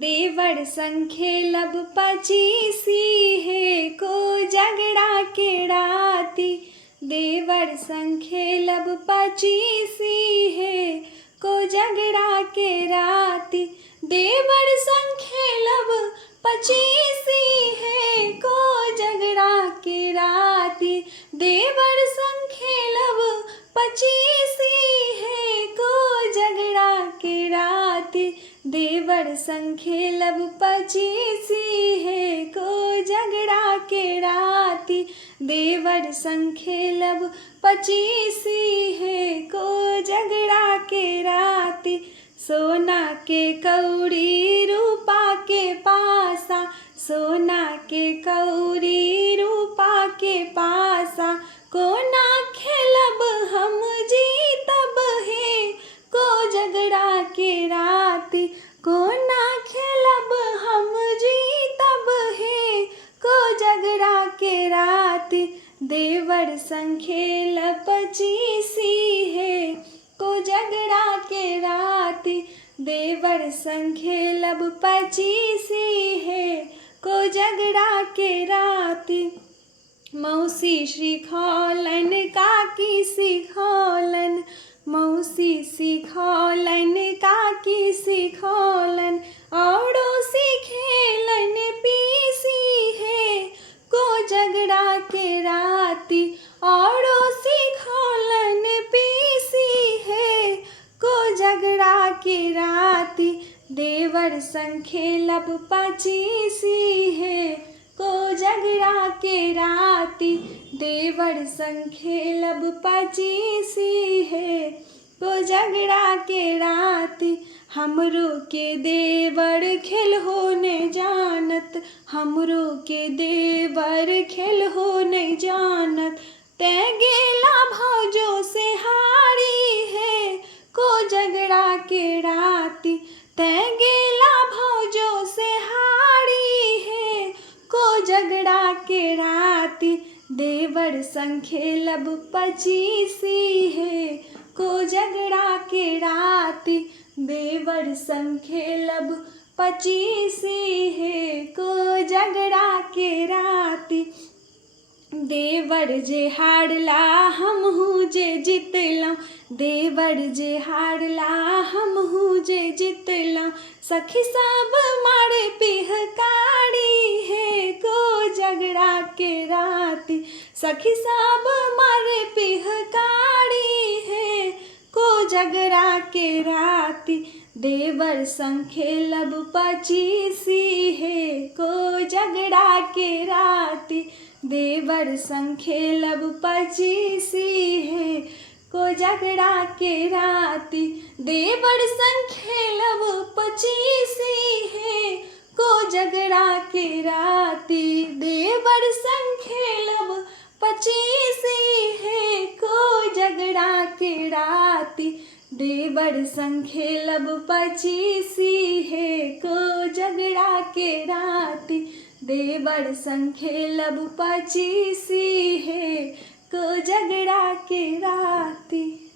देवर संखेलब पचीसी है को झगड़ा के राती। देवर संखेलब पचीसी है को झगड़ा के राती। देवर संखेलब पचीसी है को झगड़ा के राती। देवर संखेलब पचीसी है को झगड़ा के राती। देवर संखेलब पचीसी है को झगड़ा के राती। देवर संखेलब पचीसी है को झगड़ा के राती। सोना के कौड़ी रूपा के पासा। सोना के कौड़ी रूपा के पासा। को ना खेलब हम जीतब है को झगड़ा के राती। को ना खेलब हम जीतब है को झगड़ा के राती। देवर संखेलब पचीसी है को झगड़ा के राती। देवर संखेलब पचीसी है को झगड़ा के राती। मौसी श्रीखौलन काकी सिखौलन। मौसी सिखौलन काकी सिखौलन। औरों सिखेलन पीसी है को झगड़ा के राती। औरों सिखौलन पीसी है को झगड़ा के राती। देवर संखेलब पचीसी है को झगड़ा के राती। देवर संखेलब पचीसी है को झगड़ा के राती। हमरो के देवर खेल हो नहीं जानत। हमरो के देवर खेल हो नहीं जानत। ते गेला भौजो से हारी है को झगड़ा के राती। ते गेला भौजो से हारी है को झगड़ा के राती। देवर संखेलब पचीसी है को झगड़ा के राती। देवर संखेलब पचीसी है को झगड़ा के राती। देवर जे हारला हमहू जे जितलौं। देवर जे हारला हमहू जे जितलौं। सखी सब मारे पिहकारी है को झगड़ा के राती। सखी सब मारे पिहकारी है को झगड़ा के राती। देवर संखेलब पचीसी है को झगड़ा के राती। देवर संखेलब पचीसी है को झगड़ा के राती। देवर संखेलब पचीसी है को झगड़ा के राती। देवर संखेलब पचीसी है को झगड़ा के राती। देवर संखेलब पचीसी है को झगड़ा के राती। देवर संखेलब पचीसी है को झगड़ा के राती।